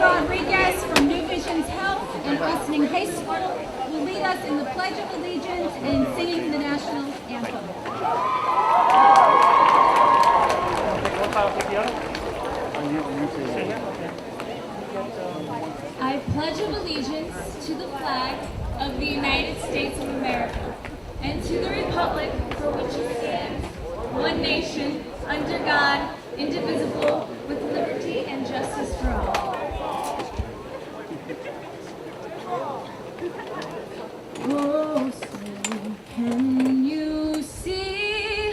Rodriguez from New Visions Health and Ossining High School will lead us in the Pledge of Allegiance and singing the national anthem. I pledge allegiance to the flag of the United States of America and to the republic for which it stands, one nation, under God, indivisible, with liberty and justice for all. Oh, so can you see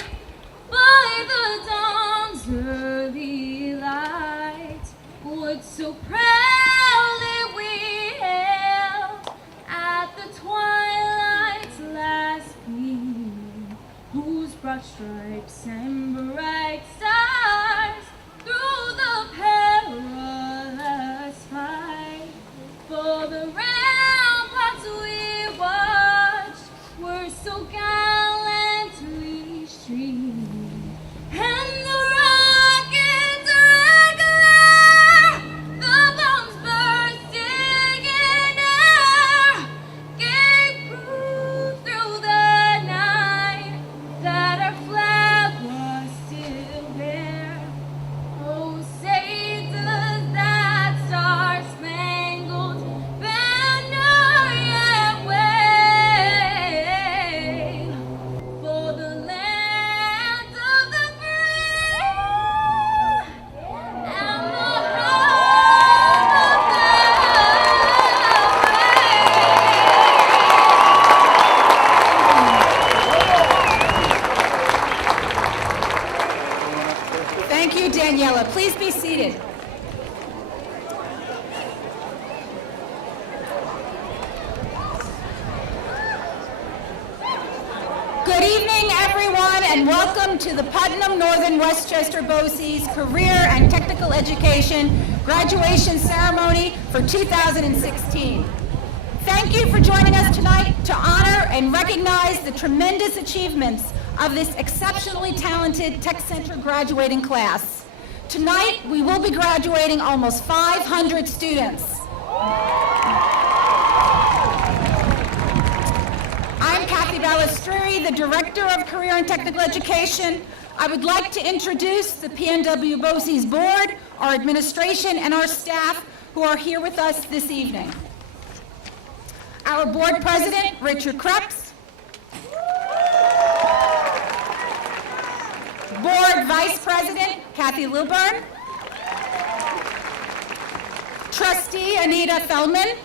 by the dawn's early light what so proudly we hailed at the twilight's last gleam, whose broad stripes and bright stars through the perilous fight for the ramparts we watched were so gallantly streamed, and the rockets red glare, the bombs bursting in air, gave proof through the night that our flag was still there. Oh, say does that star-spangled banner yet wave for the land of the free and the home of the brave. Thank you, Daniela. Please be seated. Good evening, everyone, and welcome to the Putnam Northern Westchester BOCES Career and Technical Education Graduation Ceremony for 2016. Thank you for joining us tonight to honor and recognize the tremendous achievements of this exceptionally talented Tech Center graduating class. Tonight, we will be graduating almost 500 students. I'm Kathy Balistreri, the Director of Career and Technical Education. I would like to introduce the PNW BOCES Board, our administration, and our staff who are here with us this evening. Our Board President, Richard Krebs. Board Vice President, Kathy Lilburn. Trustee Anita Feldman.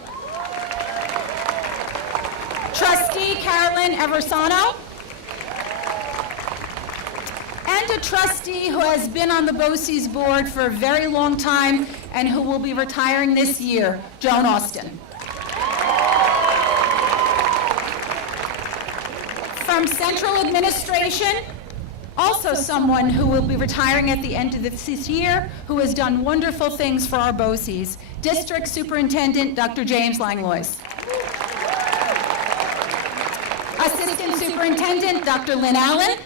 Trustee Carolyn Eversano. And a trustee who has been on the BOCES board for a very long time and who will be retiring this year, Joan Austin. From Central Administration, also someone who will be retiring at the end of this year, who has done wonderful things for our BOCES, District Superintendent Dr. James Langlois. Assistant Superintendent Dr. Lynn Allen.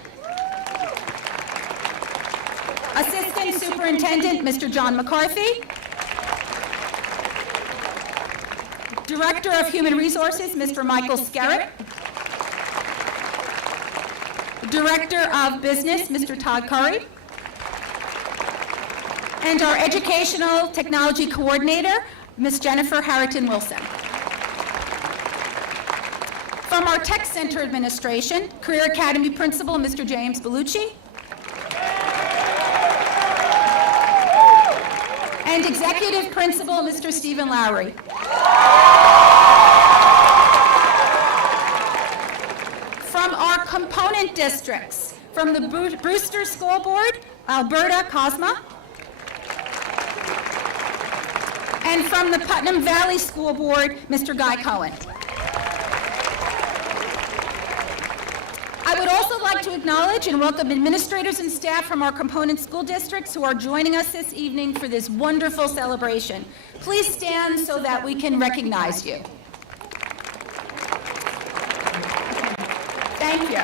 Assistant Superintendent Mr. John McCarthy. Director of Human Resources Mr. Michael Skerritt. Director of Business Mr. Todd Curry. And our Educational Technology Coordinator Ms. Jennifer Harrington Wilson. From our Tech Center Administration, Career Academy Principal, Mr. James Bellucci. And Executive Principal, Mr. Stephen Lowry. From our component districts, from the Brewster School Board, Alberta Cosma. And from the Putnam Valley School Board, Mr. Guy Cohen. I would also like to acknowledge and welcome administrators and staff from our component school districts who are joining us this evening for this wonderful celebration. Please stand so that we can recognize you. Thank you.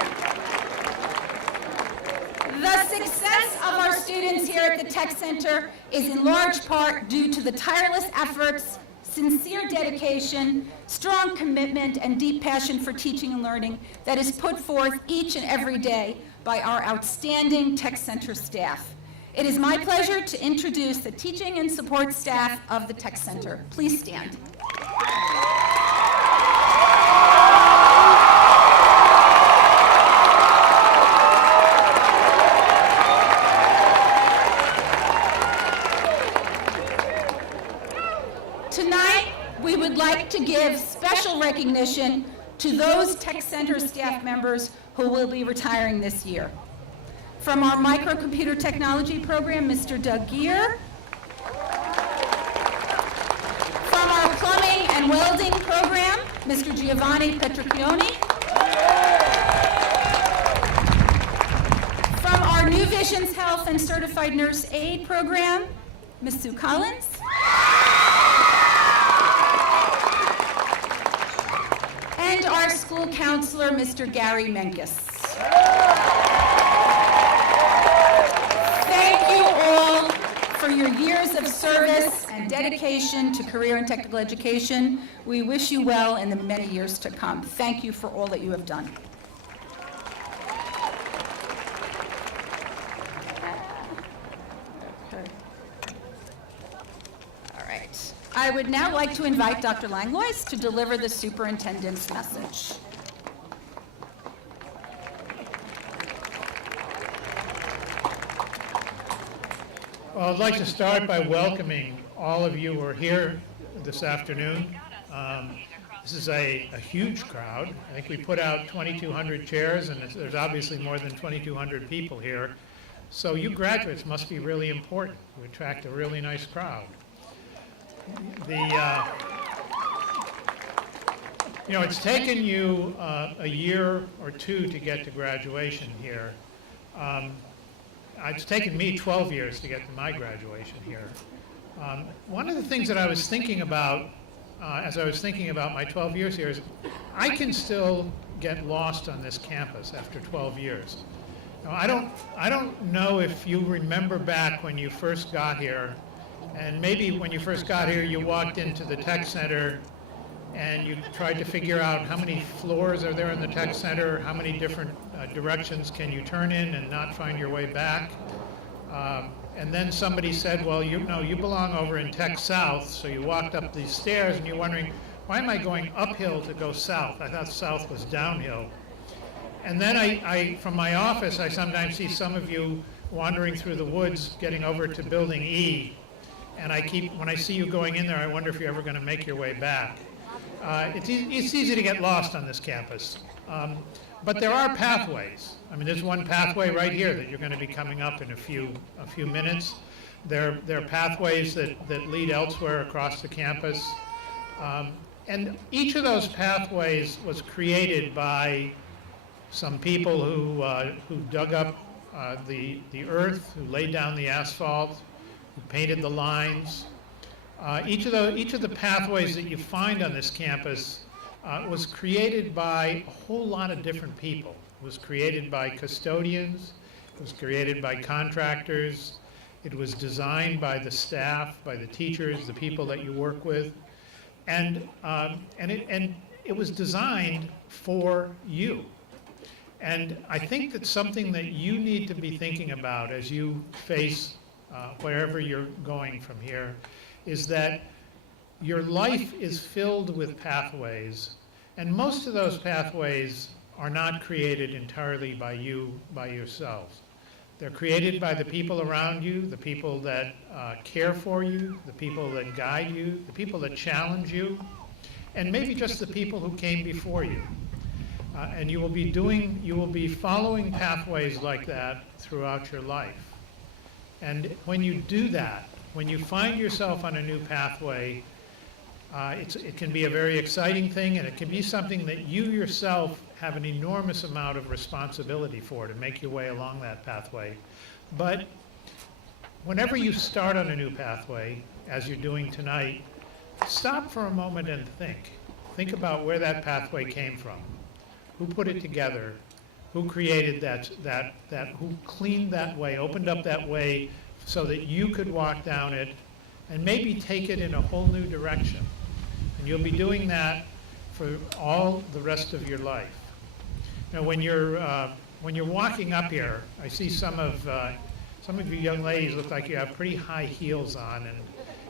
The success of our students here at the Tech Center is in large part due to the tireless efforts, sincere dedication, strong commitment, and deep passion for teaching and learning that is put forth each and every day by our outstanding Tech Center staff. It is my pleasure to introduce the teaching and support staff of the Tech Center. Please stand. Tonight, we would like to give special recognition to those Tech Center staff members who will be retiring this year. From our microcomputer technology program, Mr. Doug Gear. From our plumbing and welding program, Mr. Giovanni Petricchioni. From our New Visions Health and Certified Nurse Aid program, Ms. Sue Collins. And our school counselor, Mr. Gary Menkes. Thank you all for your years of service and dedication to career and technical education. We wish you well in the many years to come. Thank you for all that you have done. I would now like to invite Dr. Langlois to deliver the superintendent's message. Well, I'd like to start by welcoming all of you who are here this afternoon. This is a huge crowd. I think we put out 2,200 chairs, and there's obviously more than 2,200 people here. So you graduates must be really important. You attract a really nice crowd. It's taken you a year or two to get to graduation here. It's taken me 12 years to get to my graduation here. One of the things that I was thinking about as I was thinking about my 12 years here is I can still get lost on this campus after 12 years. Now, I don't know if you remember back when you first got here. And maybe when you first got here, you walked into the Tech Center and you tried to figure out how many floors are there in the Tech Center, how many different directions can you turn in and not find your way back. And then somebody said, well, you belong over in Tech South, so you walked up these stairs and you're wondering, why am I going uphill to go south? I thought south was downhill. And then I from my office, I sometimes see some of you wandering through the woods getting over to Building E. And when I see you going in there, I wonder if you're ever going to make your way back. It's easy to get lost on this campus. But there are pathways. I mean, there's one pathway right here that you're going to be coming up in a few minutes. There are pathways that lead elsewhere across the campus. And each of those pathways was created by some people who dug up the earth, who laid down the asphalt, who painted the lines. Each of the pathways that you find on this campus was created by a whole lot of different people. It was created by custodians, it was created by contractors, it was designed by the staff, by the teachers, the people that you work with, and it was designed for you. And I think that's something that you need to be thinking about as you face wherever you're going from here, is that your life is filled with pathways, and most of those pathways are not created entirely by you, by yourselves. They're created by the people around you, the people that care for you, the people that guide you, the people that challenge you, and maybe just the people who came before you. And you will be following pathways like that throughout your life. And when you do that, when you find yourself on a new pathway, it can be a very exciting thing, and it can be something that you yourself have an enormous amount of responsibility for, to make your way along that pathway. But whenever you start on a new pathway, as you're doing tonight, stop for a moment and think. Think about where that pathway came from, who put it together, who created who cleaned that way, opened up that way so that you could walk down it and maybe take it in a whole new direction. And you'll be doing that for all the rest of your life. Now, when you're walking up here, I see some of you young ladies look like you have pretty high heels on, and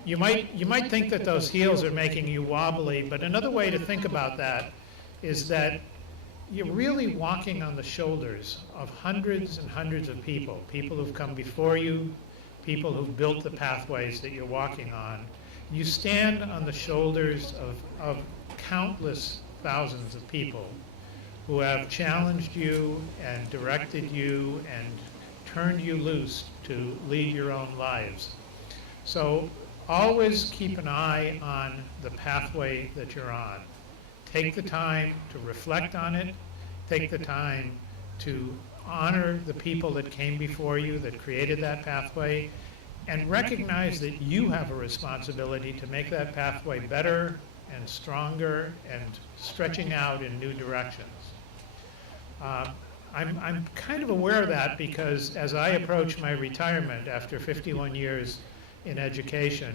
you might think that those heels are making you wobbly, but another way to think about that is that you're really walking on the shoulders of hundreds and hundreds of people who've come before you, people who've built the pathways that you're walking on. You stand on the shoulders of countless thousands of people who have challenged you and directed you and turned you loose to lead your own lives. So always keep an eye on the pathway that you're on. Take the time to reflect on it. Take the time to honor the people that came before you, that created that pathway, and recognize that you have a responsibility to make that pathway better and stronger and stretching out in new directions. I'm kind of aware of that because as I approach my retirement after 51 years in education,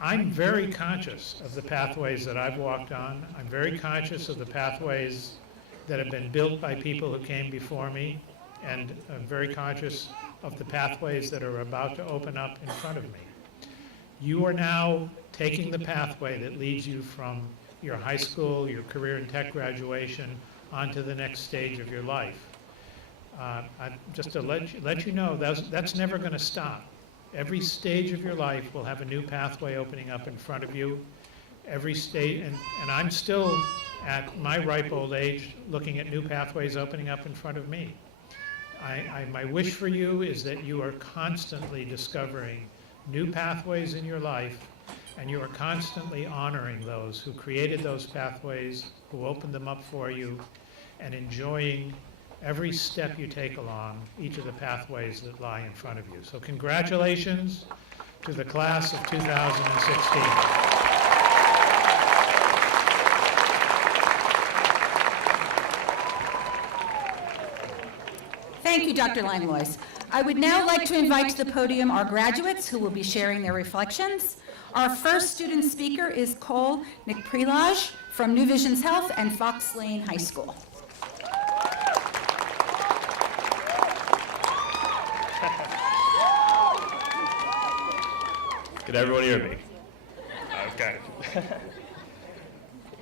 I'm very conscious of the pathways that I've walked on. I'm very conscious of the pathways that have been built by people who came before me, and I'm very conscious of the pathways that are about to open up in front of me. You are now taking the pathway that leads you from your high school, your career and tech graduation, onto the next stage of your life. Just to let you know, that's never going to stop. Every stage of your life will have a new pathway opening up in front of you. Every stage, and I'm still at my ripe old age looking at new pathways opening up in front of me. My wish for you is that you are constantly discovering new pathways in your life, and you are constantly honoring those who created those pathways, who opened them up for you, and enjoying every step you take along each of the pathways that lie in front of you. So congratulations to the class of 2016. Thank you, Dr. Langlois. I would now like to invite to the podium our graduates who will be sharing their reflections. Our first student speaker is Cole Nikprilaj from New Visions Health and Fox Lane High School. Can everyone hear me? Okay.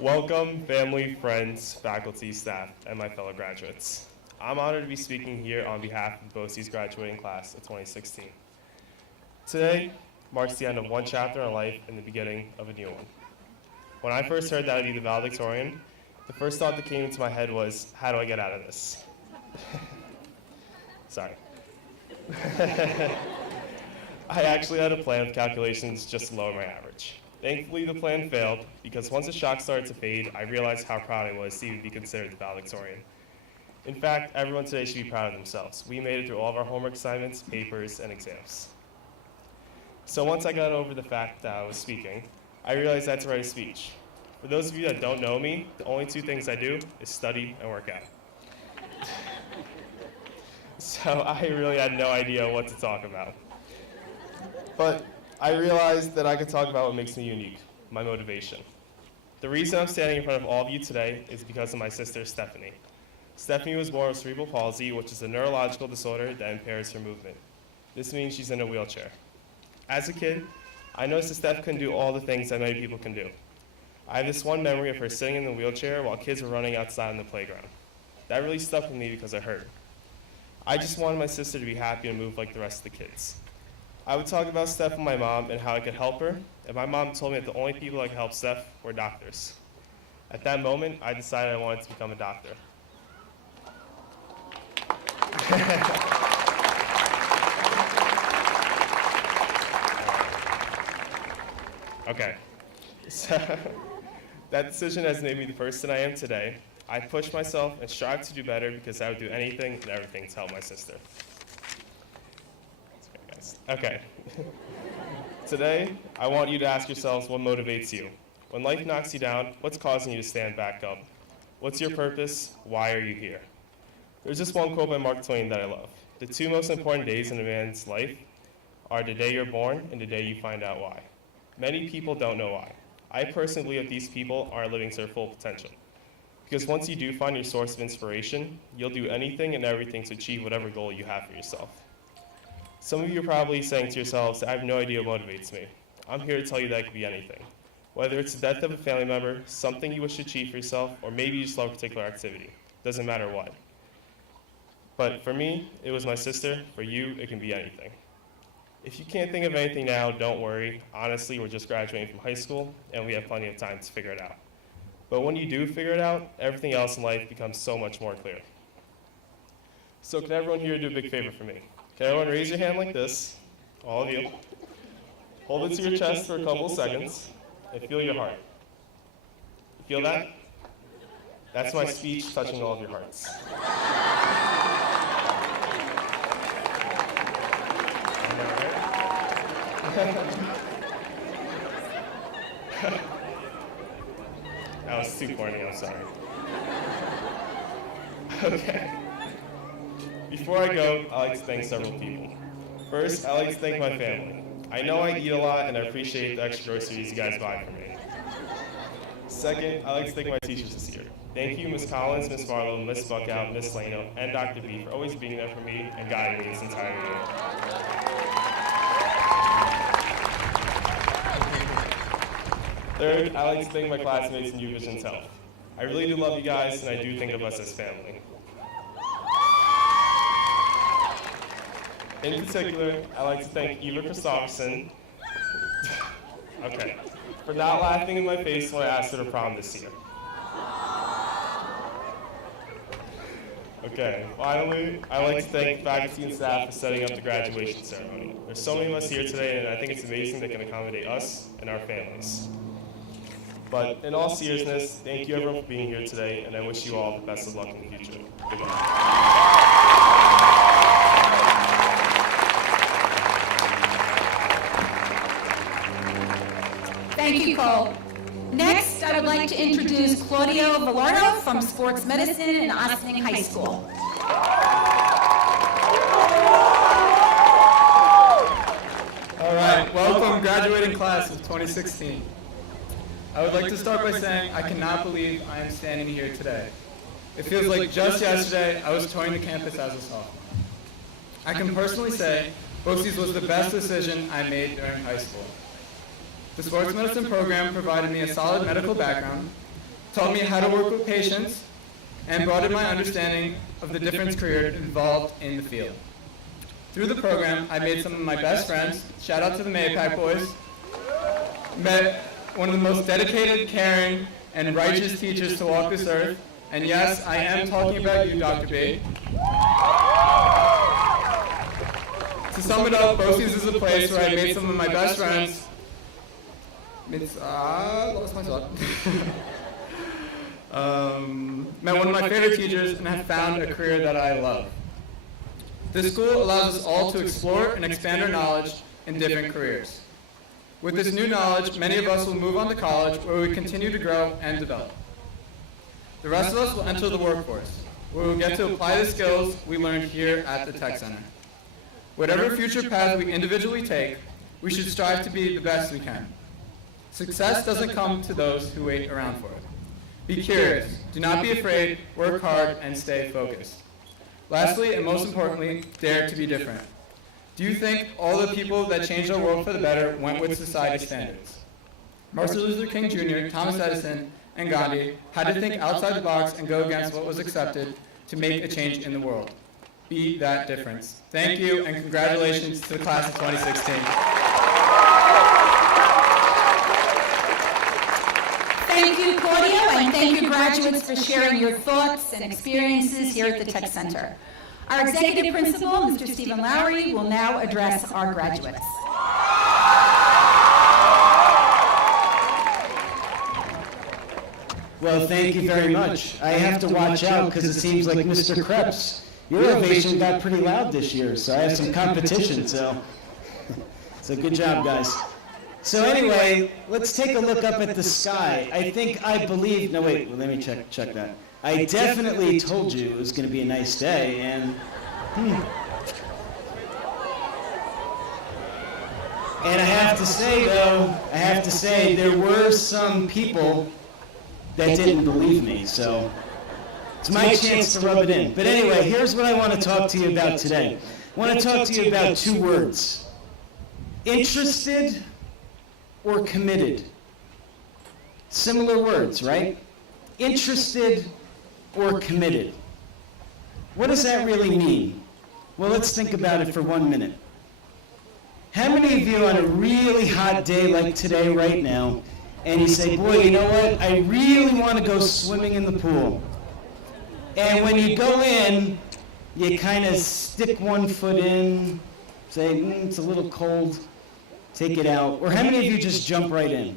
Welcome, family, friends, faculty, staff, and my fellow graduates. I'm honored to be speaking here on behalf of BOCES graduating class of 2016. Today marks the end of one chapter in life and the beginning of a new one. When I first heard that I'd be the valedictorian, the first thought that came into my head was, how do I get out of this? Sorry. I actually had a plan of calculations just to lower my average. Thankfully, the plan failed because once the shock started to fade, I realized how proud I was to even be considered the valedictorian. In fact, everyone today should be proud of themselves. We made it through all of our homework assignments, papers, and exams. So once I got over the fact that I was speaking, I realized I had to write a speech. For those of you that don't know me, the only two things I do is study and work out. So I really had no idea what to talk about. But I realized that I could talk about what makes me unique, my motivation. The reason I'm standing in front of all of you today is because of my sister, Stephanie. Stephanie was born with cerebral palsy, which is a neurological disorder that impairs her movement. This means she's in a wheelchair. As a kid, I noticed that Steph couldn't do all the things that many people can do. I have this one memory of her sitting in the wheelchair while kids were running outside on the playground. That really stuck with me because it hurt. I just wanted my sister to be happy and move like the rest of the kids. I would talk about Steph with my mom and how I could help her, and my mom told me that the only people that could help Steph were doctors. At that moment, I decided I wanted to become a doctor. Okay, so that decision has made me the person I am today. I push myself and strive to do better because I would do anything and everything to help my sister. Okay. Today, I want you to ask yourselves what motivates you. When life knocks you down, what's causing you to stand back up? What's your purpose? Why are you here? There's just one quote by Mark Twain that I love. The two most important days in a man's life are the day you're born and the day you find out why. Many people don't know why. I personally believe that these people aren't living to their full potential. Because once you do find your source of inspiration, you'll do anything and everything to achieve whatever goal you have for yourself. Some of you are probably saying to yourselves, I have no idea what motivates me. I'm here to tell you that it could be anything. Whether it's the death of a family member, something you wish to achieve for yourself, or maybe you just love a particular activity. Doesn't matter what. But for me, it was my sister. For you, it can be anything. If you can't think of anything now, don't worry. Honestly, we're just graduating from high school, and we have plenty of time to figure it out. But when you do figure it out, everything else in life becomes so much more clear. So can everyone here do a big favor for me? Can everyone raise your hand like this, all of you. Hold it to your chest for a couple of seconds, and feel your heart. You feel that? That's my speech touching all of your hearts. That was too corny, I'm sorry. Okay. Before I go, I like to thank several people. First, I like to thank my family. I know I eat a lot and I appreciate the extra groceries you guys buy for me. Second, I like to thank my teachers this year. Thank you, Ms. Collins, Ms. Barlow, Ms. Buckout, Ms. Lano, and Dr. B for always being there for me and guiding me this entire year. Third, I like to thank my classmates in UVision's Health. I really do love you guys, and I do think of us as family. In particular, I like to thank Eva Christopherson for not laughing in my face when I asked her to prom this year. Okay, finally, I like to thank faculty and staff for setting up the graduation ceremony. There's so many of us here today, and I think it's amazing they can accommodate us and our families. But in all seriousness, thank you everyone for being here today, and I wish you all the best of luck in the future. Goodbye. Thank you, Cole. Next, I would like to introduce Claudio Villardo from Sports Medicine in Ossining High School. All right, welcome graduating class of 2016. I would like to start by saying I cannot believe I am standing here today. It feels like just yesterday I was touring the campus as a sophomore. I can personally say BOCES was the best decision I made during high school. The sports medicine program provided me a solid medical background, taught me how to work with patients, and broadened my understanding of the different careers involved in the field. Through the program, I made some of my best friends, shout out to the Mayapack boys, met one of the most dedicated, caring, and righteous teachers to walk this earth, and yes, I am talking about you, Dr. B. To sum it up, BOCES is a place where I made some of my best friends, lost my thought. Met one of my favorite teachers and have found a career that I love. This school allows us all to explore and expand our knowledge in different careers. With this new knowledge, many of us will move on to college where we continue to grow and develop. The rest of us will enter the workforce, where we'll get to apply the skills we learned here at the Tech Center. Whatever future path we individually take, we should strive to be the best we can. Success doesn't come to those who wait around for it. Be curious, do not be afraid, work hard, and stay focused. Lastly, and most importantly, dare to be different. Do you think all the people that changed our world for the better went with society standards? Martin Luther King Jr., Thomas Edison, and Gandhi had to think outside the box and go against what was accepted to make a change in the world. Be that difference. Thank you, and congratulations to the class of 2016. Thank you, Claudio, and thank you, graduates, for sharing your thoughts and experiences here at the Tech Center. Our executive principal, Mr. Stephen Lowery, will now address our graduates. Well, thank you very much. I have to watch out because it seems like Mr. Krebs, your ovation got pretty loud this year, so I have some competition, so good job, guys. So anyway, let's take a look up at the sky. I believe, no wait, let me check that. I definitely told you it was going to be a nice day, and and I have to say, there were some people that didn't believe me, so it's my chance to rub it in. But anyway, here's what I want to talk to you about today. I want to talk to you about two words: interested or committed. Similar words, right? Interested or committed. What does that really mean? Well, let's think about it for 1 minute. How many of you on a really hot day like today right now, and you say, boy, you know what, I really want to go swimming in the pool. And when you go in, you kind of stick one foot in, say, it's a little cold, take it out. Or how many of you just jump right in?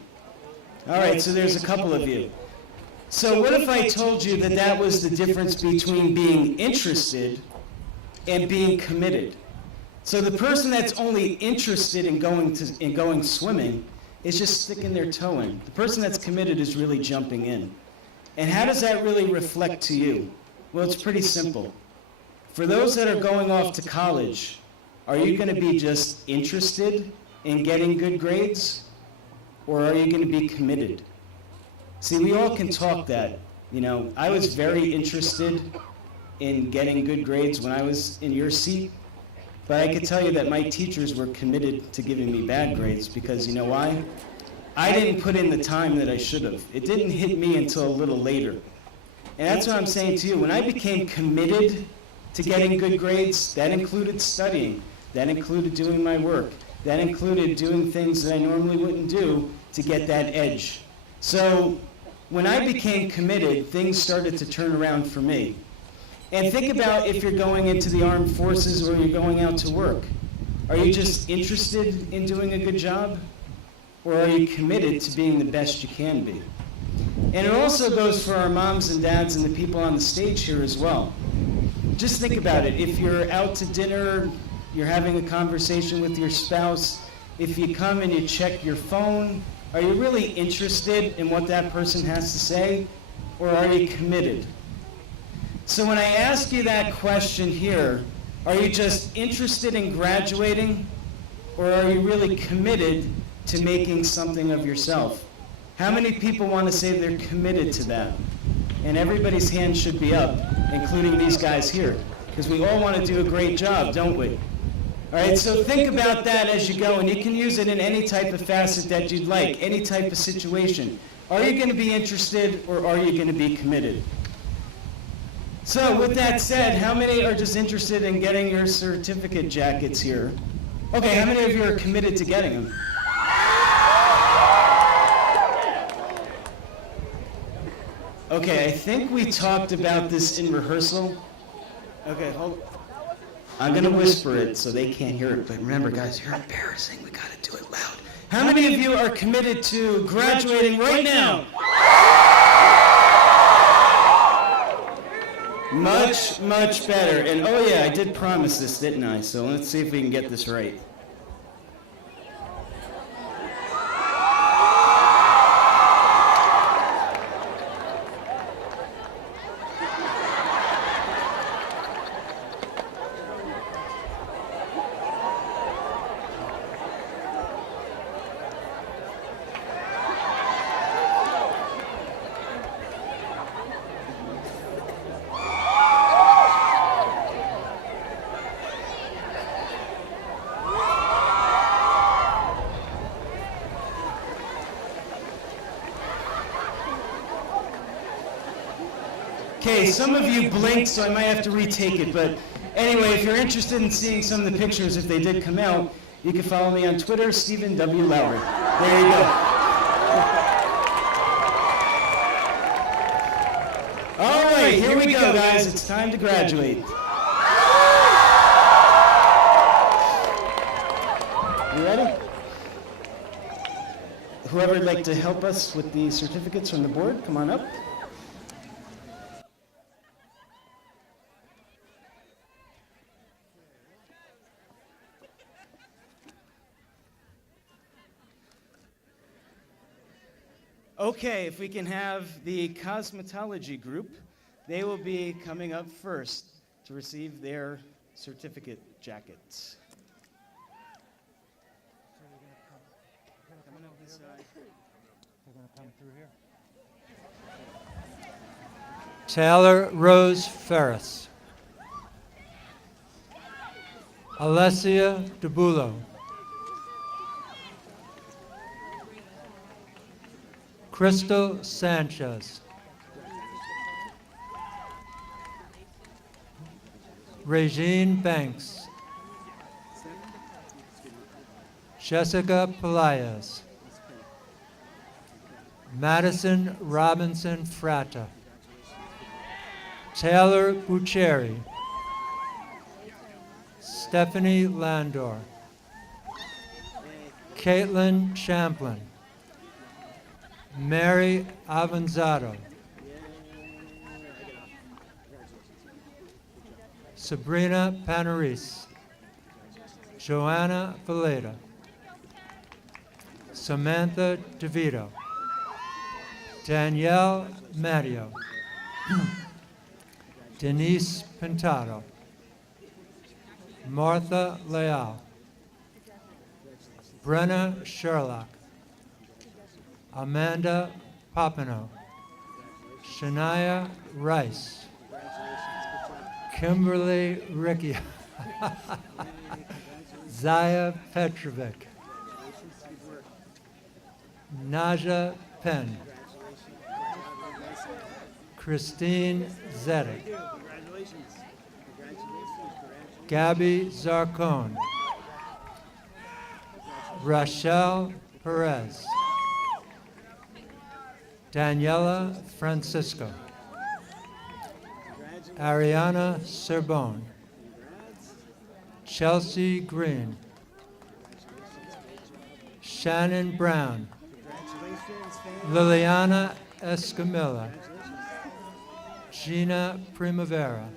All right, so there's a couple of you. So what if I told you that that was the difference between being interested and being committed? So the person that's only interested in going swimming is just sticking their toe in. The person that's committed is really jumping in. And how does that really reflect to you? Well, it's pretty simple. For those that are going off to college, are you going to be just interested in getting good grades, or are you going to be committed? See, we all can talk that. You know, I was very interested in getting good grades when I was in your seat, but I could tell you that my teachers were committed to giving me bad grades because, you know why? I didn't put in the time that I should have. It didn't hit me until a little later. And that's what I'm saying to you. When I became committed to getting good grades, that included studying. That included doing my work. That included doing things that I normally wouldn't do to get that edge. So when I became committed, things started to turn around for me. And think about if you're going into the armed forces or you're going out to work. Are you just interested in doing a good job? Or are you committed to being the best you can be? And it also goes for our moms and dads and the people on the stage here as well. Just think about it. If you're out to dinner, you're having a conversation with your spouse, if you come and you check your phone, are you really interested in what that person has to say, or are you committed? So when I ask you that question here, are you just interested in graduating, or are you really committed to making something of yourself? How many people want to say they're committed to that? And everybody's hand should be up, including these guys here, because we all want to do a great job, don't we? All right, so think about that as you go, and you can use it in any type of facet that you'd like, any type of situation. Are you going to be interested, or are you going to be committed? So with that said, how many are just interested in getting your certificate jackets here? Okay, how many of you are committed to getting them? Okay, I think we talked about this in rehearsal. Okay, hold on. I'm going to whisper it so they can't hear it, but remember, guys, you're embarrassing. We got to do it loud. How many of you are committed to graduating right now? Much, much better. And oh yeah, I did promise this, didn't I? So let's see if we can get this right. Okay, some of you blinked, so I might have to retake it, but anyway, if you're interested in seeing some of the pictures, if they did come out, you can follow me on Twitter, Stephen W. Lowry. There you go. All right, here we go, guys. It's time to graduate. You ready? Whoever would like to help us with the certificates from the board, come on up. Okay, if we can have the cosmetology group They will be coming up first to receive their certificate jackets. Coming up this side. Taylor Rose Ferris. Alessia DeBulo. Crystal Sanchez. Regine Banks. Jessica Pelaez. Madison Robinson Fratta. Taylor Bucheri. Stephanie Landor. Caitlin Champlin. Mary Avanzado. Sabrina Panaris. Joanna Valeda. Samantha DeVito. Danielle Matteo. Denise Pintado. Martha Leal. Brenna Sherlock. Amanda Papineau. Shania Rice. Kimberly Riccia. Zaya Petrovic. Naja Penn. Christine Zedek. Gabby Zarcone. Rachelle Perez. Daniela Francisco. Ariana Serbone. Chelsea Green. Shannon Brown. Liliana Escamilla. Gina Primavera.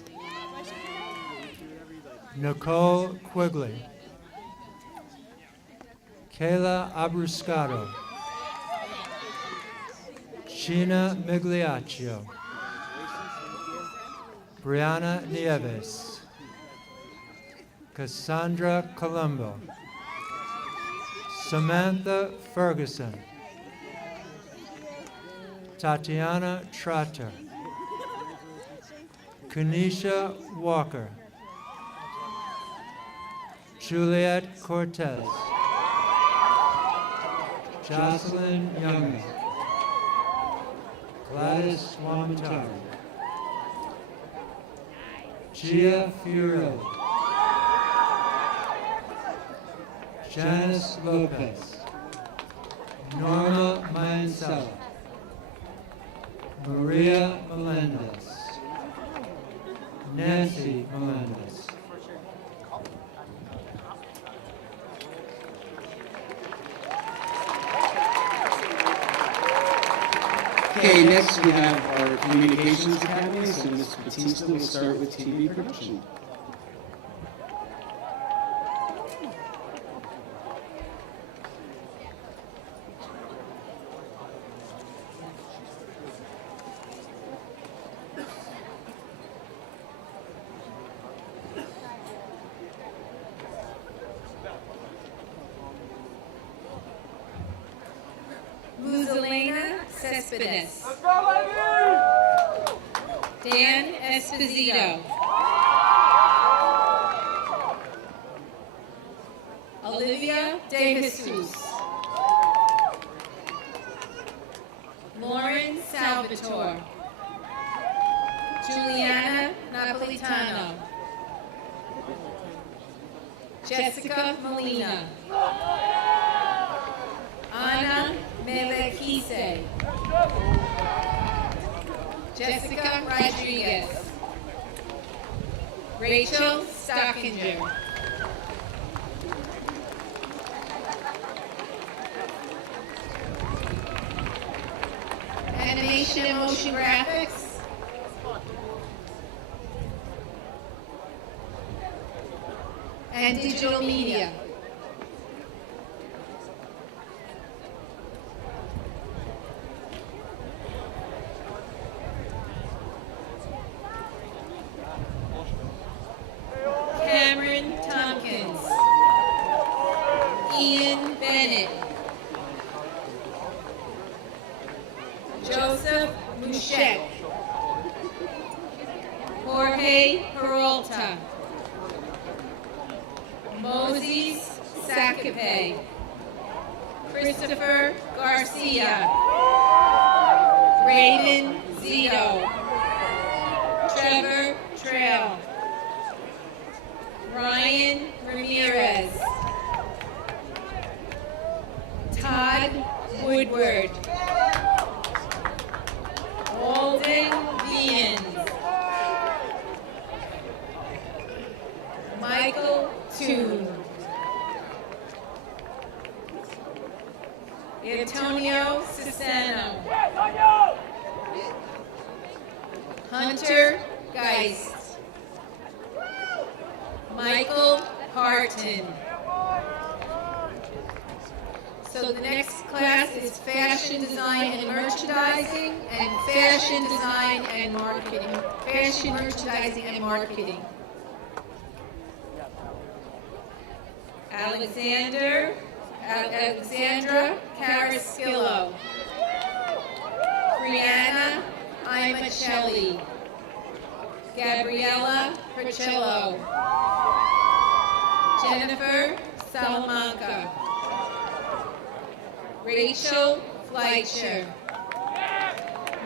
Nicole Quigley. Kayla Abruscato. Gina Migliaccio. Brianna Nieves. Cassandra Colombo. Samantha Ferguson. Tatiana Trotter. Kanisha Walker. Juliet Cortez. Jocelyn Youngman. Gladys Wamatari. Gia Fiorelli. Janice Lopez. Norma Mansella. Maria Melendez. Nancy Melendez. Okay, next we have our Communications Academy, so Ms. Batista will start with TV production. Luzalena Cespedes. Dan Esposito. Olivia De Jesus. Lauren Salvatore. Juliana Napolitano. Jessica Molina. Ana Melekise. Jessica Rodriguez. Rachel Stockinger. Animation and motion graphics. And digital media. Joseph Mouchek. Jorge Peralta. Moses Sakape. Christopher Garcia. Raven Zito. Trevor Trail. Ryan Ramirez. Todd Woodward. Walden Vians. Michael Toon. Antonio Cesano. Hunter Geist. Michael Harton. So the next class is fashion design and merchandising and fashion design and marketing. Fashion merchandising and marketing. Alexandra Caraskillo. Brianna Imachelli. Gabriella Percello. Jennifer Salamanca. Rachel Fleischer.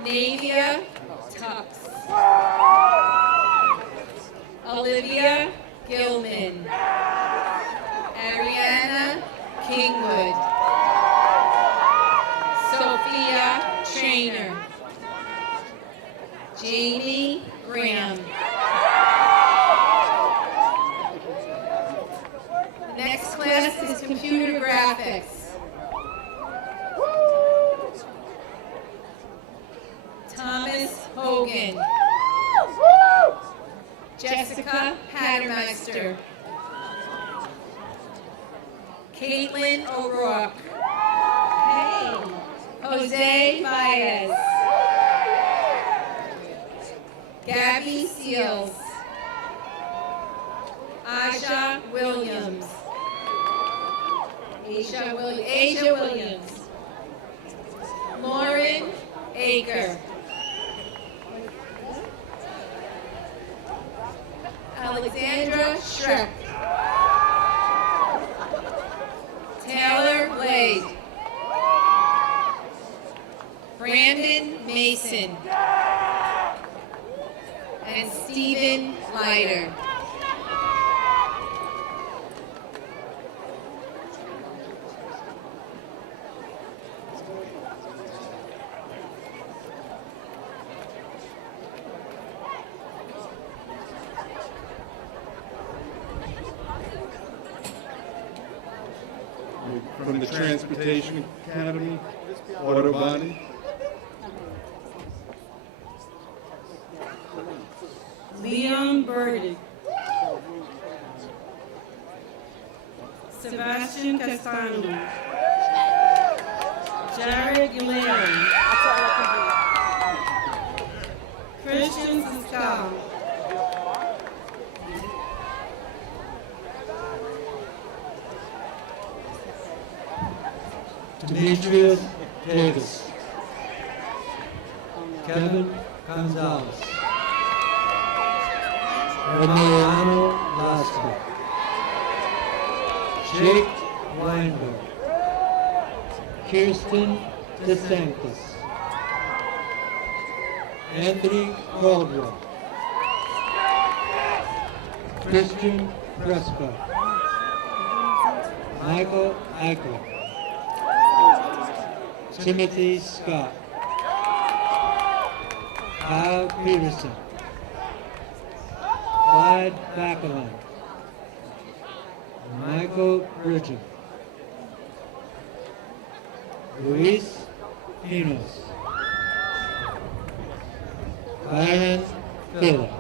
Navia Tux. Olivia Gilman. Ariana Kingwood. Sophia Trainer. Jamie Graham. The next class is computer graphics. Thomas Hogan. Jessica Hattermeister. Caitlin O'Rourke. Hey. Jose Baez. Gabby Seals. Aja Williams. Asia Williams. Lauren Aker. Alexandra Schreck. Taylor Blade. Brandon Mason. And Stephen Leiter. From the Transportation Academy, Auto Body. Leon Burdick. Sebastian Castano. Jared Guilherme. Christian Siscal. Demetrius Davis. Kevin Gonzalez. Romano Lasco. Jake Weinberg. Kirsten DeSantis. Anthony Caldwell. Christian Crespo. Michael Eichel. Timothy Scott. Kyle Peterson. Clyde Bacalin. Michael Bridgen. Luis Pinos. Byron Phillip.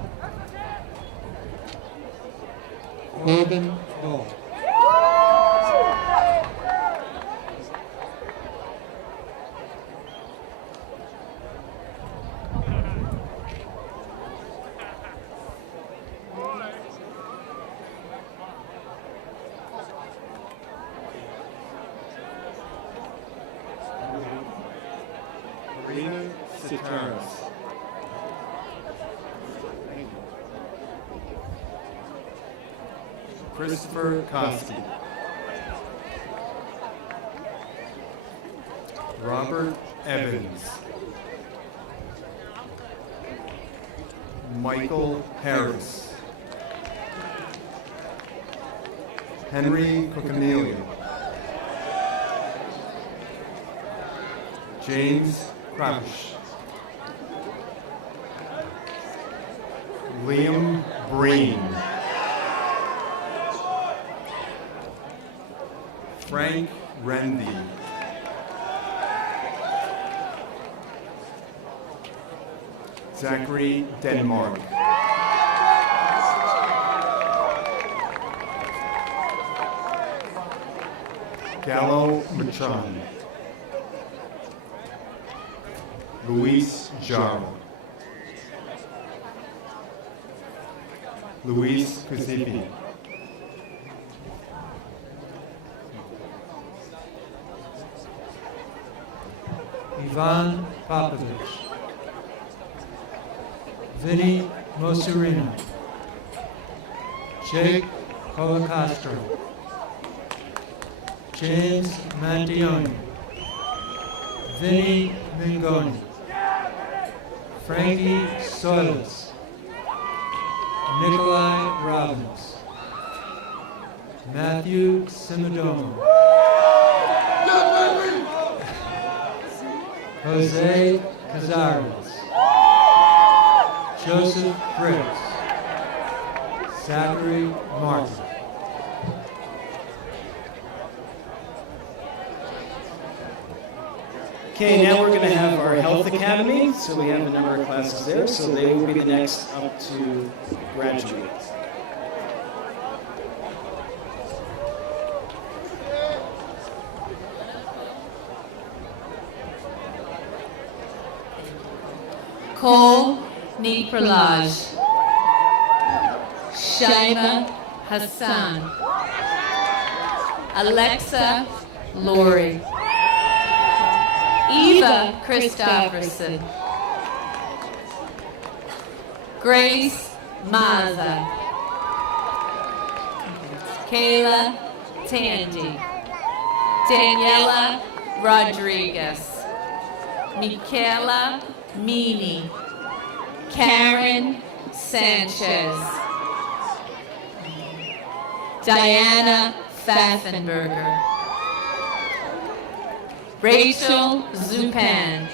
Corbin Hall. Marina Sitaras. Christopher Koski. Robert Evans. Michael Harris. Henry Cocanelia. James Krabish. Liam Breen. Frank Rendy. Zachary Denmark. Gallo Machon. Luis Jarl. Luis Kuzipi. Ivan Popovich, Vinny Moserino, Jake Colacastro, James Mantione, Vinny Mingoni, Frankie Soilis, Nikolai Robbins, Matthew Simidomo, Jose Cazares, Joseph Briggs, Zachary Martin. Okay, now we're going to have our Health Academy. So we have a number of classes there, so they will be the next up to graduate. Cole Nipralaj, Shaima Hassan, Alexa Lori, Eva Christopherson, Grace Maza, Kayla Tandy, Daniela Rodriguez, Michaela Meany, Karen Sanchez, Diana Pfaffenberger, Rachel Zupan,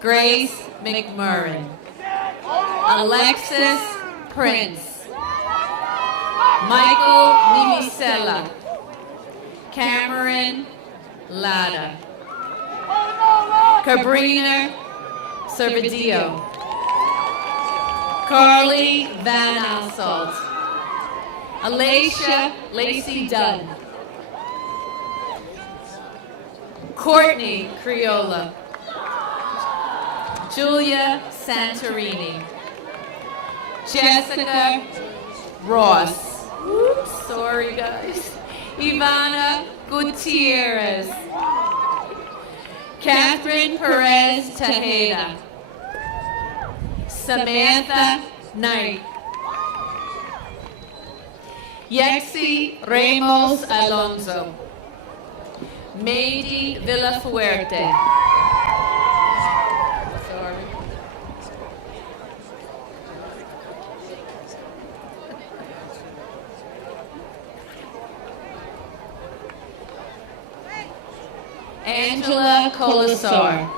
Grace McMurrin, Alexis Prince, Michael Nimisella, Cameron Lada, Cabrina Servadio, Carly Van Assault, Alacia Lacey Dunn, Courtney Criolla, Julia Santorini, Jessica Ross, oops, sorry guys, Ivana Gutierrez, Catherine Perez Tejeda, Samantha Knight, Yexi Ramos Alonso, Mady Villafuerte, sorry, Angela Colasar,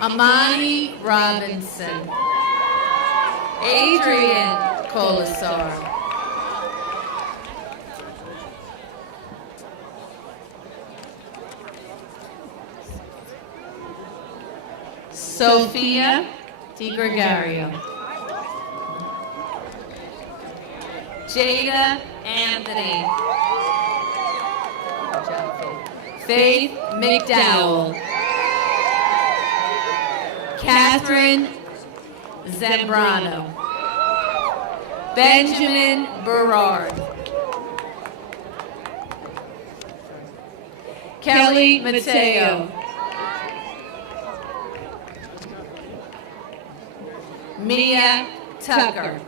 Amani Robinson, Adrian Colasar, Sophia Di Gregario, Jada Anthony, Faith McDowell, Catherine Zambrano, Benjamin Berard, Kelly Mateo. Mia Tucker.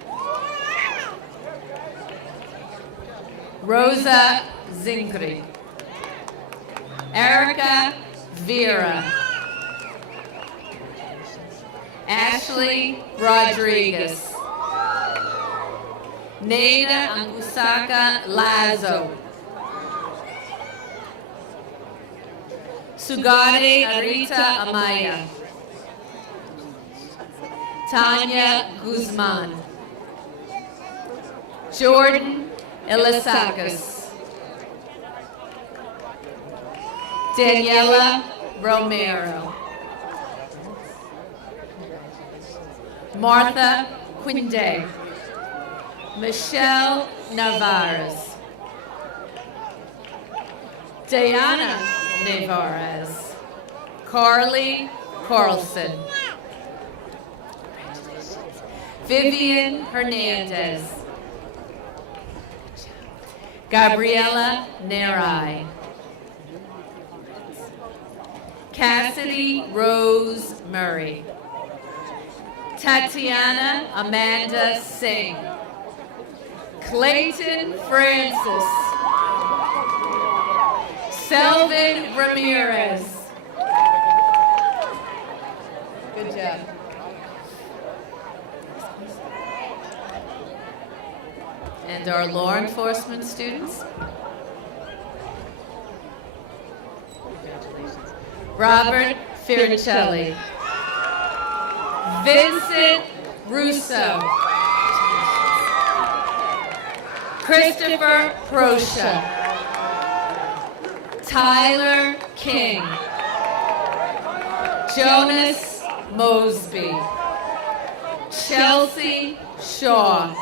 Rosa Zinkri. Erica Vera. Ashley Rodriguez. Neda Angusaka Lazo. Sugade Arita Amaya. Tanya Guzman. Jordan Elisakis. Daniela Romero. Martha Quinde. Michelle Navarez. Diana Navarez. Carly Carlson. Vivian Hernandez. Gabriela Nerai. Cassidy Rose Murray. Tatiana Amanda Singh. Clayton Francis. Selvin Ramirez. Good job. And our law enforcement students. Robert Firicelli. Vincent Russo. Christopher Proscia. Tyler King. Jonas Mosby. Chelsea Shaw.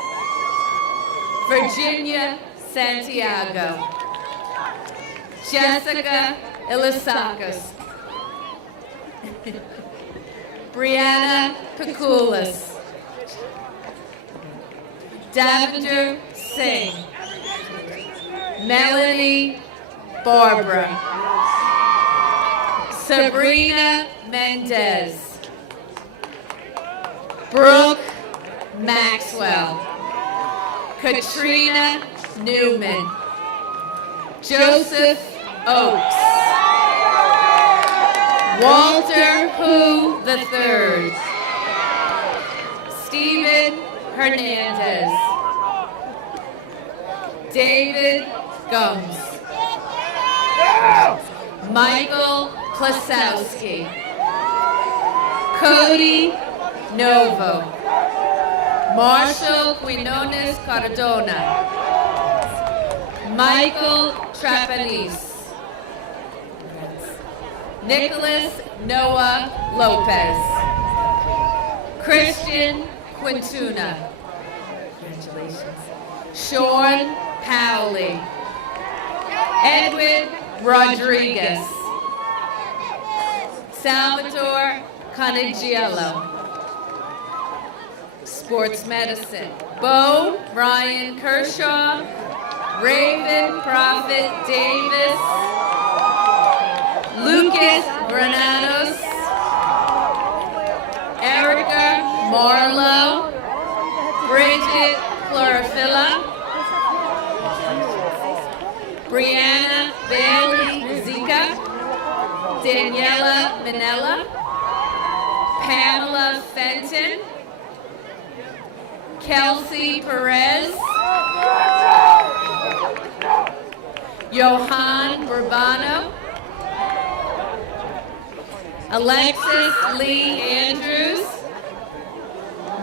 Virginia Santiago. Jessica Elisakis. Brianna Pikulis. Davinder Singh. Melanie Barbara. Sabrina Mendez. Brooke Maxwell. Katrina Newman. Joseph Oakes. Walter Hu III. Stephen Hernandez. David Gums. Michael Klasowski. Cody Novo. Marshall Quinones Cardona. Michael Trapanese. Nicholas Noah Lopez. Christian Quintuna. Congratulations. Sean Powley. Edwin Rodriguez. Salvatore Canigiello. Sports medicine. Bo Ryan Kershaw. Raven Prophet Davis. Lucas Granados. Erica Marlowe. Bridget Chlorophylla. Brianna Bailey Zika. Daniela Minella. Pamela Fenton. Kelsey Perez. Johan Burbano. Alexis Lee Andrews.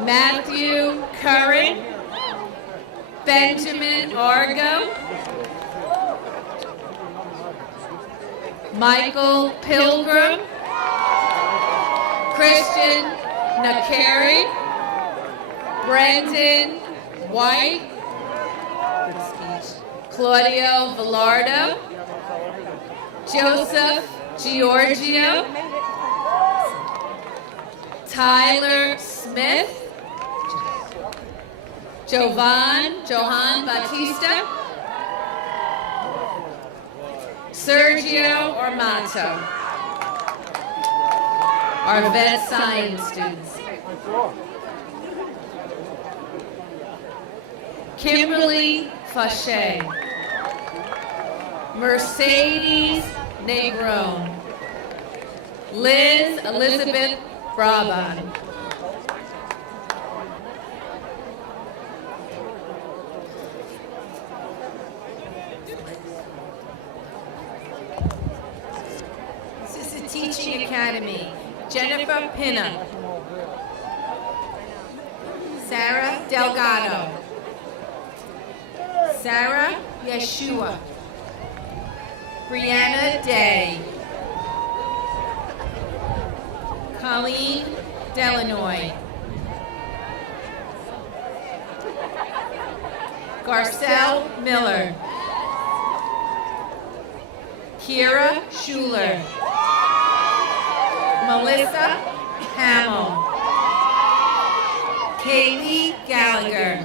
Matthew Curran. Benjamin Argo. Michael Pilgrim. Christian Nakari. Brendan White. Claudio Villardo. Joseph Giorgio. Tyler Smith. Johan Batista. Sergio Ormato. Our vet science students. Kimberly Fauché. Mercedes Negron. Liz Elizabeth Brabant. This is the Teaching Academy. Jennifer Pinna. Sarah Delgado. Sarah Yeshua. Brianna Day. Colleen Delanoy. Garcelle Miller. Kira Schuler. Melissa Hamill. Kaylee Gallagher.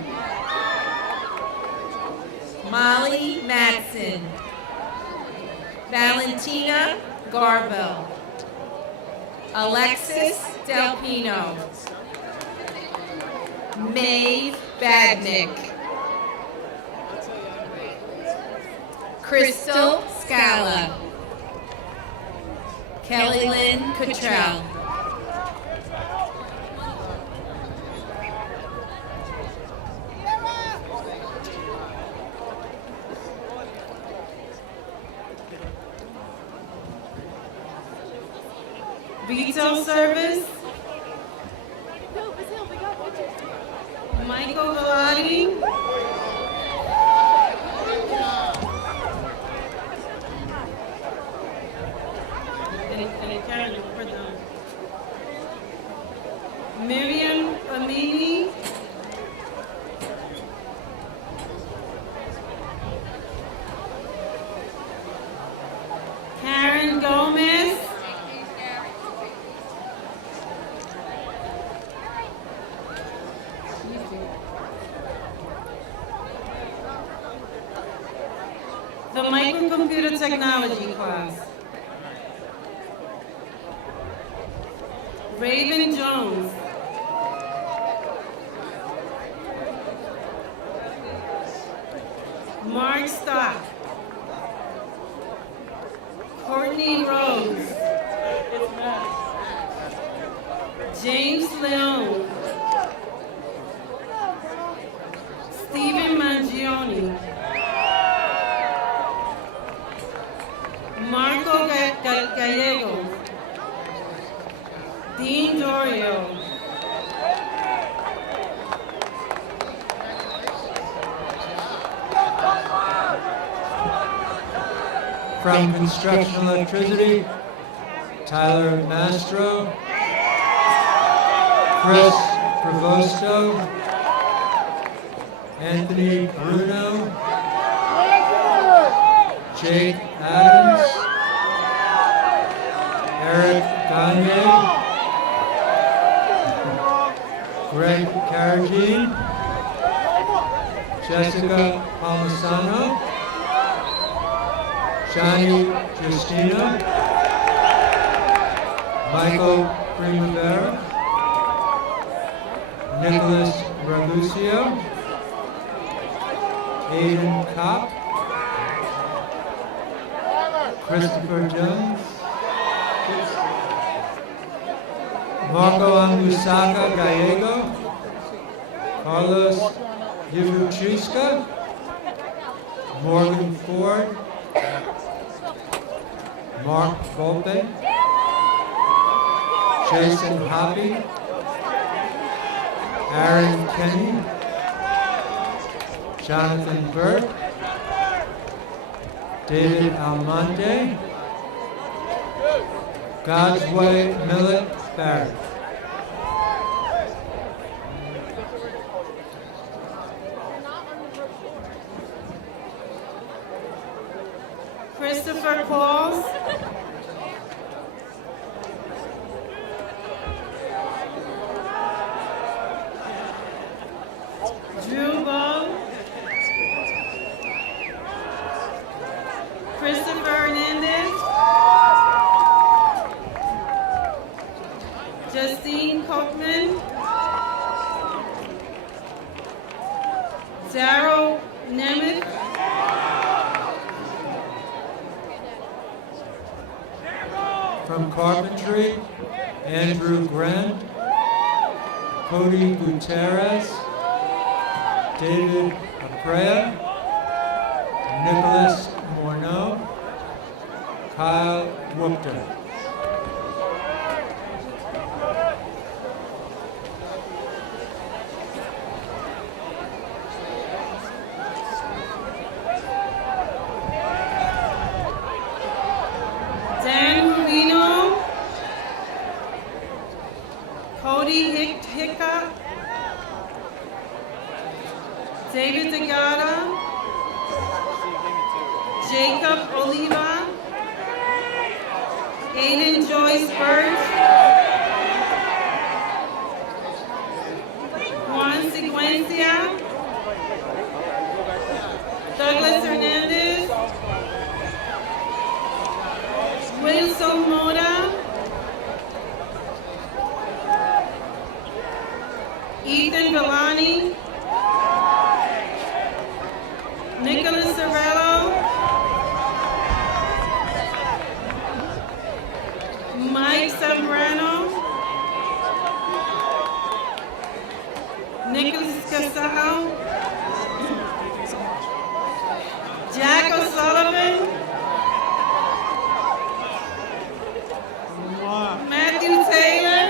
Molly Matson. Valentina Garville. Alexis Delpino. Maeve Badnick. Crystal Scala. Kelly Lynn Cottrell. Veto service. Michael Galati. Miriam Amini. Karen Gomez. The microcomputer technology class. Raven Jones. Mark Stock. Courtney Rose. James Leon. Stephen Mangione. Marco Gallego. Dean Dorio. From Construction Electricity, Tyler Mastro, Chris Provosto, Anthony Bruno, Jake Adams, Eric Gagne, Greg Carradine, Jessica Palmisano, Johnny Justino, Michael Primavera, Nicholas Raguccio, Aiden Kopp, Christopher Jones, Marco Angusaka Gallego, Carlos Yuvuchuska, Morgan Ford, Mark Volpe, Jason Hoppy, Aaron Kenny, Jonathan Burke, David Almonte, Godsway Millet Barrett. Christopher Pauls. Drew Bow. Christopher Hernandez. From Carpentry, Andrew Grant, Cody Gutierrez, David Aprea, Nicholas Morneau, Kyle Wookter. Dan Marino, Cody Hiccup, David Degata, Jacob Oliva, Aiden Joyce Birch, Juan Seguencia, Douglas Hernandez, Wilson Mora, Ethan Villani, Nicholas Sorello, Mike Zambrano, Nicholas Casao, Jack O'Sullivan, Matthew Taylor,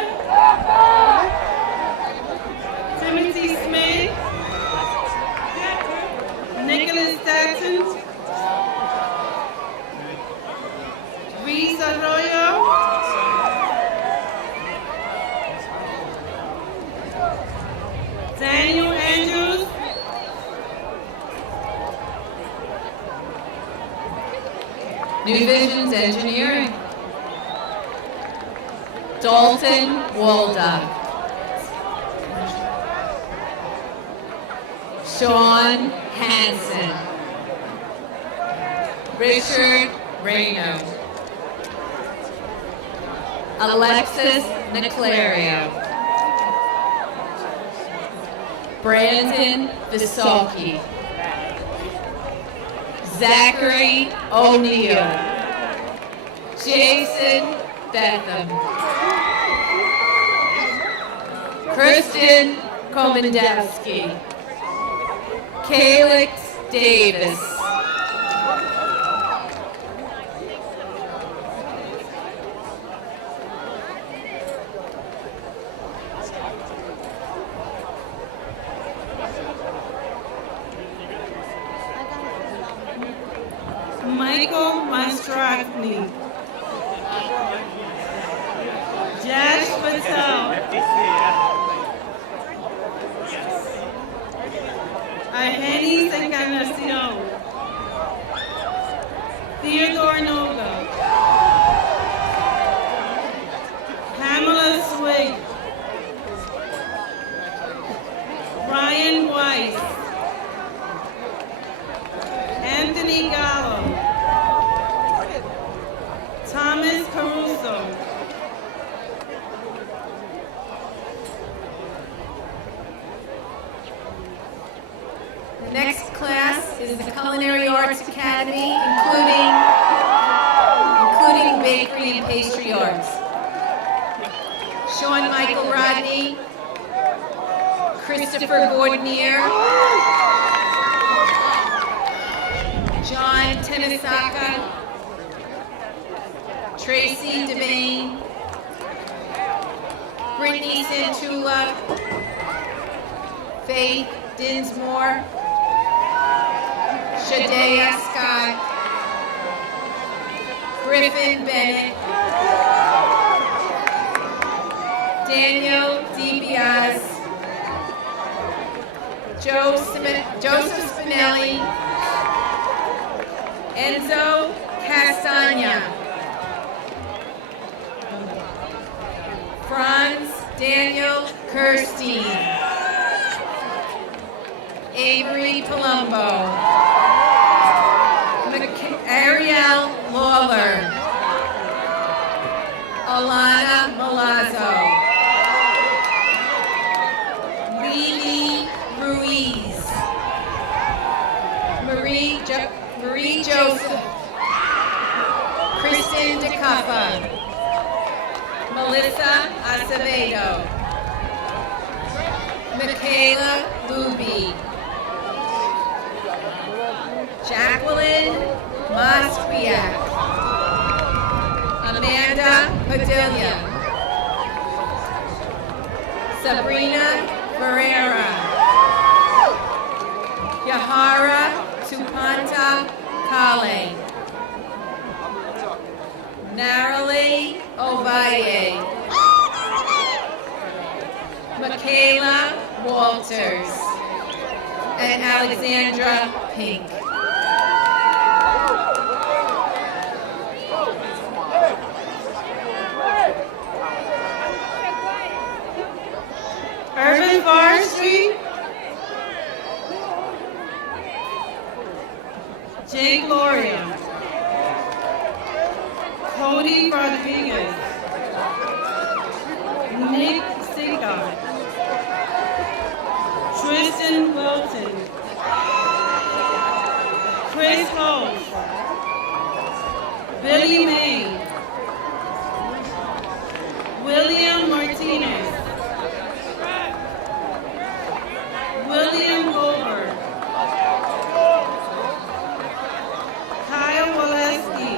Timothy Smith, Nicholas Datton, Reese Arroyo, Daniel Andrews, New Visions Engineering, Dalton Waldock, Sean Hansen, Richard Reno, Alexis Niclario, Brandon Visocki, Zachary O'Neill, Jason Betham, Kristen Komendowski, Calix Davis, Michael Mastracny, Jash Patel, Argenis Encarnacion, Theodore Noga, Pamela Swig, Ryan Weiss, Anthony Gallo, Thomas Caruso, The next class is the Culinary Arts Academy, including bakery and pastry arts. Sean Michael Rodney, Christopher Gordonier, John Tenisaka, Tracy Devane, Brittany Santula, Faith Dinsmore, Shadea Scott, Griffin Bennett, Daniel DiBiase, Joseph Spinelli, Enzo Castagna, Franz Daniel Kirstein, Avery Palumbo, Ariel Lawler, Alana Malazzo, Lily Ruiz, Marie Joseph, Kristen DeCuffa, Melissa Acevedo. Michaela Luby. Jacqueline Mosquiak. Amanda Padilla. Sabrina Ferreira. Yahara Tupanta Kale. Naralee Ovaye. Michaela Walters. And Alexandra Pink. Irvin Forestry. Jake Gloria. Cody Rodriguez. Nick Sigard. Tristan Wilton. Chris Holmes. Billy May. William Martinez. William Goldberg. Kyle Waleski.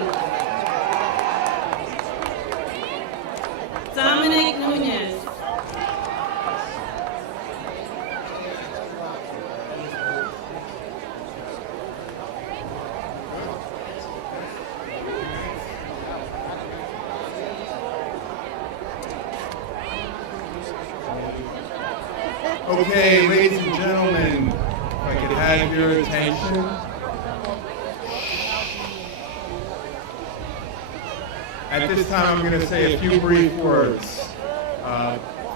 Dominic Nunez. Okay, ladies and gentlemen, if I could have your attention. At this time, I'm going to say a few brief words.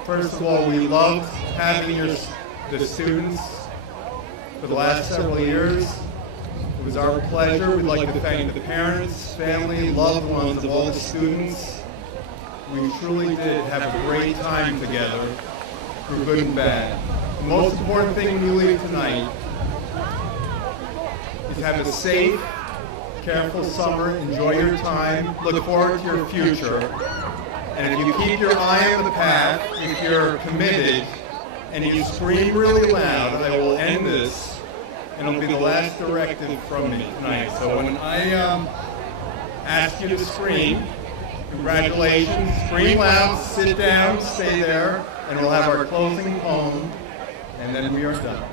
First of all, we loved having the students for the last several years. It was our pleasure. We'd like to thank the parents, family, loved ones of all the students. We truly did have a great time together, through good and bad. The most important thing when you leave tonight is have a safe, careful summer, enjoy your time, look forward to your future, and if you keep your eye on the path, if you're committed, and you scream really loud, I will end this, and it'll be the last directive from me tonight. So when I ask you to scream, congratulations, scream loud, sit down, stay there, and we'll have our closing poem, and then we are done.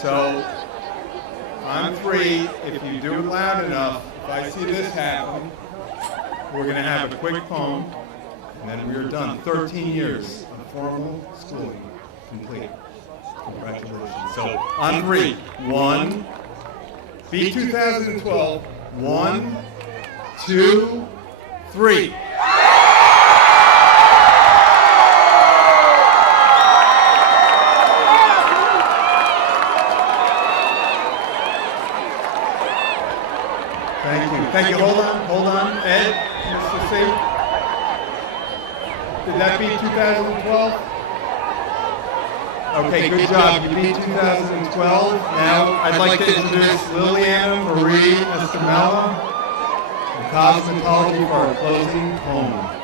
So, on three, if you do it loud enough, if I see this happen, we're going to have a quick poem, and then we are done. 13 years of formal schooling complete. Congratulations. So, on three. 1, be 2012. 1, 2, 3. Thank you. Thank you. Hold on. Ed, Mr. C. Did that beat 2012? Okay, good job. You beat 2012. Now, I'd like to introduce Liliana Marie Escamilla of Cosmetology for our closing poem.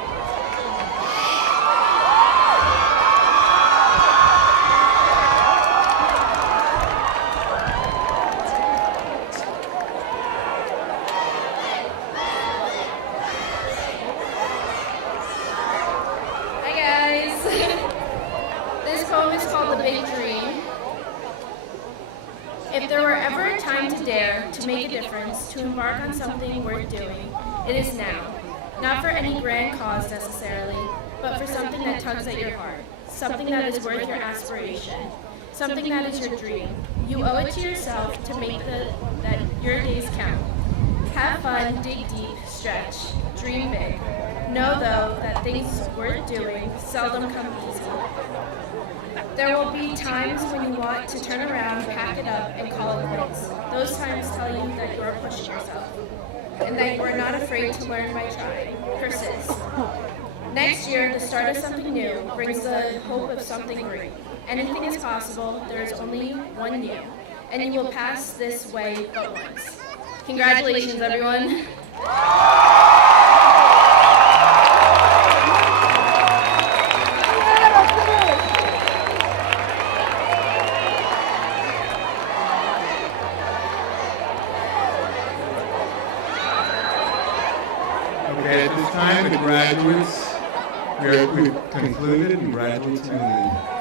If there were ever a time to dare, to make a difference, to embark on something worth doing, it is now. Not for any grand cause necessarily, but for something that tugs at your heart, something that is worth your aspiration, something that is your dream. You owe it to yourself to make that your days count. Have fun, dig deep, stretch, dream big. Know, though, that things worth doing seldom come easy. There will be times when you want to turn around, pack it up, and call it quits. Those times tell you that you are pushing yourself, and that you are not afraid to learn by trying. Persist. Next year, the start of something new brings the hope of something great. Anything is possible. There is only one you, and you will pass this way but once. Congratulations, everyone. the graduates. We've concluded and graduates may leave.